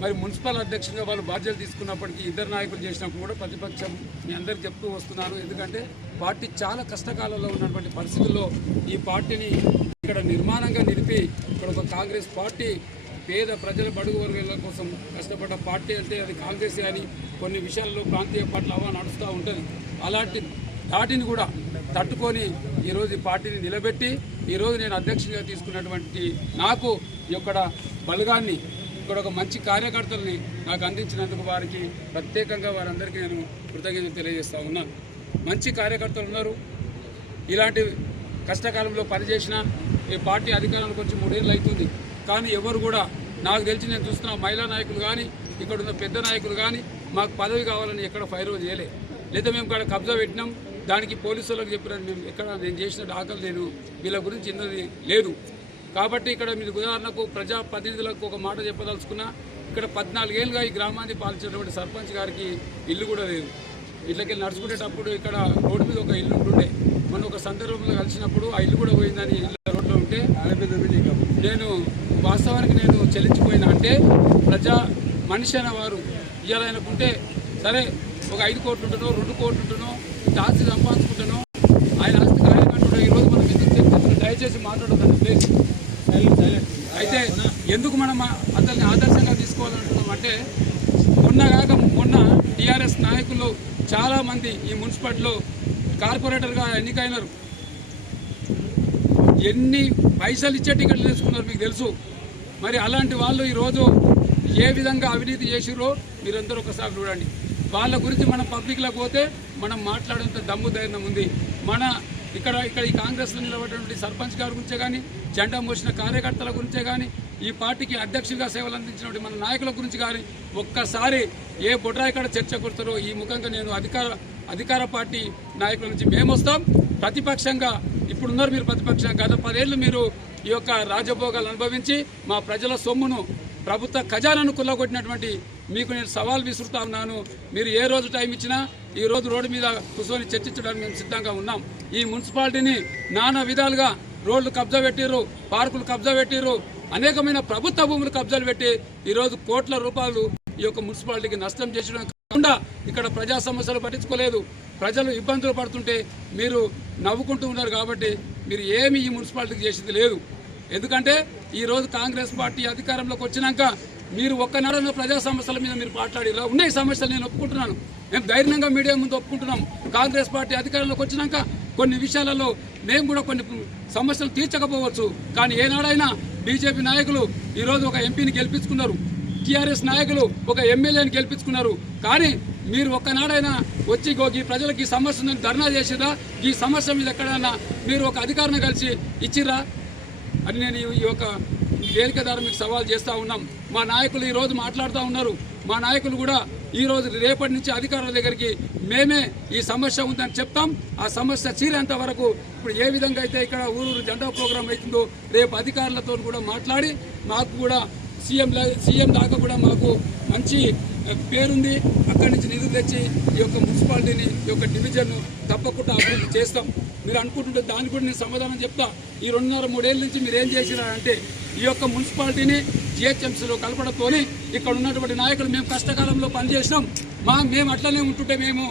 మరి మున్సిపల్ అధ్యక్షుడిగా వాళ్ళు బాధ్యతలు తీసుకున్నప్పటికీ ఇద్దరు నాయకులు చేసినప్పుడు కూడా ప్రతిపక్షం మీ అందరికీ చెప్తూ వస్తున్నాను. ఎందుకంటే పార్టీ చాలా కష్టకాలంలో ఉన్నటువంటి పరిస్థితుల్లో ఈ పార్టీని ఇక్కడ నిర్మాణంగా నిలిపి ఇక్కడ ఒక కాంగ్రెస్ పార్టీ పేద ప్రజల బడుగు వర్గాల కోసం కష్టపడ్డ పార్టీ అంటే అది కాంగ్రెస్ అని కొన్ని విషయాల్లో ప్రాంతీయ పార్టీలు అవా నడుస్తూ ఉంటుంది. అలాంటి దాటిని కూడా తట్టుకొని ఈరోజు ఈ పార్టీని నిలబెట్టి ఈరోజు నేను అధ్యక్షుడిగా తీసుకున్నటువంటి నాకు ఇక్కడ బలగాన్ని ఇక్కడ ఒక మంచి కార్యకర్తల్ని నాకు అందించినందుకు వారికి ప్రత్యేకంగా వారందరికీ నేను కృతజ్ఞతలు తెలియజేస్తూ ఉన్నాను. మంచి కార్యకర్తలు ఉన్నారు. ఇలాంటి కష్టకాలంలో పనిచేసిన ఈ పార్టీ అధికారంలోకి వచ్చి 3 ఏళ్ళు అవుతుంది. కానీ ఎవరు కూడా నాకు తెలిసి నేను చూస్తున్న మహిళా నాయకులు కానీ ఇక్కడ ఉన్న పెద్ద నాయకులు కానీ మాకు పదవి కావాలని ఎక్కడ ఫైర్ చేయలే. లేదా మేము ఇక్కడ కబ్జా పెట్టినాం దానికి పోలీసు వాళ్ళకి చెప్పినాను. మేము ఎక్కడ నేను చేసిన దాఖలు నేను వీళ్ళ గురించి ఇన్నది లేదు. కాబట్టి ఇక్కడ మీరు ఉదాహరణకు ప్రజాప్రతినిధులకు ఒక మాట చెప్పదలుచుకున్నా, ఇక్కడ 14 ఏళ్ళుగా ఈ గ్రామాన్ని పాలించినటువంటి సర్పంచ్ గారికి ఇల్లు కూడా లేదు. ఇళ్ళకి నడుచుకునేటప్పుడు ఇక్కడ రోడ్డు మీద ఒక ఇల్లు ఉంటుండే. మొన్న ఒక సందర్భంలో కలిసినప్పుడు ఆ ఇల్లు కూడా పోయిందని ఇల్లు రోడ్లో ఉంటే నేను వాస్తవానికి నేను చెల్లించిపోయినా. అంటే మనిషి అనే వారు ఇవ్వాలనుకుంటే సరే ఒక 5 కోట్లు ఉంటునో 2 కోట్లు ఉంటునో ఆస్తి సంపాదించుకుంటానో ఆయన ఆస్తి కార్యకర్తలు ఈరోజు మనం ఎందుకు చెప్తున్నాం, దయచేసి మాట్లాడదండి ప్లీజ్. అయితే ఎందుకు మనం అతన్ని ఆదర్శంగా తీసుకోవాలంటున్నాం అంటే మొన్న టీఆర్ఎస్ నాయకులు చాలామంది ఈ మున్సిపాలిటీలో కార్పొరేటర్గా ఎన్నికైనారు. ఎన్ని పైసలు ఇచ్చే టికెట్లు తీసుకున్నారు మీకు తెలుసు. మరి అలాంటి వాళ్ళు ఈరోజు ఏ విధంగా అవినీతి చేసిరో మీరందరూ ఒకసారి చూడండి. వాళ్ళ గురించి మనం పబ్లిక్లోకి పోతే మనం మాట్లాడేంత దమ్ము ధైర్యం ఉంది. ఇక్కడ ఈ కాంగ్రెస్లో నిలబడినటువంటి సర్పంచ్ గారి గురించే కానీ, జెండా మోసిన కార్యకర్తల గురించే కానీ, ఈ పార్టీకి అధ్యక్షుడిగా సేవలు అందించినటువంటి మన నాయకుల గురించి కానీ ఒక్కసారి ఏ బొడ్రాయి ఇక్కడ చర్చ కొడతారో ఈ ముఖంగా నేను అధికార పార్టీ నాయకుల నుంచి మేము వస్తాం. ప్రతిపక్షంగా ఇప్పుడున్నారు మీరు ప్రతిపక్షంగా. గత 10 ఏళ్ళు మీరు ఈ యొక్క రాజభోగాలు అనుభవించి మా ప్రజల సొమ్మును ప్రభుత్వ ఖజానాను కుల్లగొట్టినటువంటి మీకు నేను సవాల్ విసురుతా ఉన్నాను. మీరు ఏ రోజు టైం ఇచ్చినా ఈ రోజు రోడ్డు మీద కూర్చొని చర్చించడానికి మేము సిద్ధంగా ఉన్నాం. ఈ మున్సిపాలిటీని నానా విధాలుగా రోడ్లు కబ్జా పెట్టిర్రు, పార్కులు కబ్జా పెట్టిర్రు, అనేకమైన ప్రభుత్వ భూములు కబ్జాలు పెట్టి ఈరోజు కోట్ల రూపాయలు ఈ యొక్క మున్సిపాలిటీకి నష్టం చేసడం కాకుండా ఇక్కడ ప్రజా సమస్యలు పట్టించుకోలేదు. ప్రజలు ఇబ్బందులు పడుతుంటే మీరు నవ్వుకుంటూ ఉన్నారు. కాబట్టి మీరు ఏమి ఈ మున్సిపాలిటీకి చేసేది లేదు. ఎందుకంటే ఈరోజు కాంగ్రెస్ పార్టీ అధికారంలోకి వచ్చినాక మీరు ఒక్కనాడలో ప్రజా సమస్యల మీద మీరు మాట్లాడేలా ఉన్నాయి సమస్యలు. నేను ఒప్పుకుంటున్నాను, మేము ధైర్యంగా మీడియా ముందు ఒప్పుకుంటున్నాం. కాంగ్రెస్ పార్టీ అధికారంలోకి వచ్చినాక కొన్ని విషయాలలో మేము కూడా కొన్ని సమస్యలు తీర్చకపోవచ్చు. కానీ ఏనాడైనా బీజేపీ నాయకులు ఈరోజు ఒక ఎంపీని గెలిపించుకున్నారు, టీఆర్ఎస్ నాయకులు ఒక ఎమ్మెల్యేని గెలిపించుకున్నారు. కానీ మీరు ఒక్కనాడైనా వచ్చి ఈ ప్రజలకు ఈ సమస్య ఉందని ధర్నా చేసిరా? ఈ సమస్య మీద ఎక్కడైనా మీరు ఒక అధికారిని కలిసి ఇచ్చిరా అని నేను ఈ యొక్క వేదిక ద్వారా మీకు సవాల్ చేస్తూ ఉన్నాం. మా నాయకులు ఈరోజు మాట్లాడుతూ ఉన్నారు. మా నాయకులు కూడా ఈరోజు రేపటి నుంచి అధికారుల దగ్గరికి మేమే ఈ సమస్య ఉందని చెప్తాం. ఆ సమస్య తీరేంత వరకు ఇప్పుడు ఏ విధంగా అయితే ఇక్కడ ఊరూరు జెండా ప్రోగ్రాం అవుతుందో రేపు అధికారులతో కూడా మాట్లాడి మాకు కూడా సీఎం దాకా కూడా మాకు మంచి పేరుంది. అక్కడి నుంచి నిధులు తెచ్చి ఈ యొక్క మున్సిపాలిటీని ఈ యొక్క డివిజన్ను తప్పకుండా అభివృద్ధి చేస్తాం. మీరు అనుకుంటుంటే దానికి కూడా నేను సమాధానం చెప్తా. ఈ 2.5-3 ఏళ్ళ నుంచి మీరు ఏం చేసినారంటే ఈ యొక్క మున్సిపాలిటీని జిహెచ్ఎంసీలో కలపడంతో ఇక్కడ ఉన్నటువంటి నాయకులు మేము కష్టకాలంలో పనిచేసినాం. మేము అట్లనే ఉంటుంటే మేము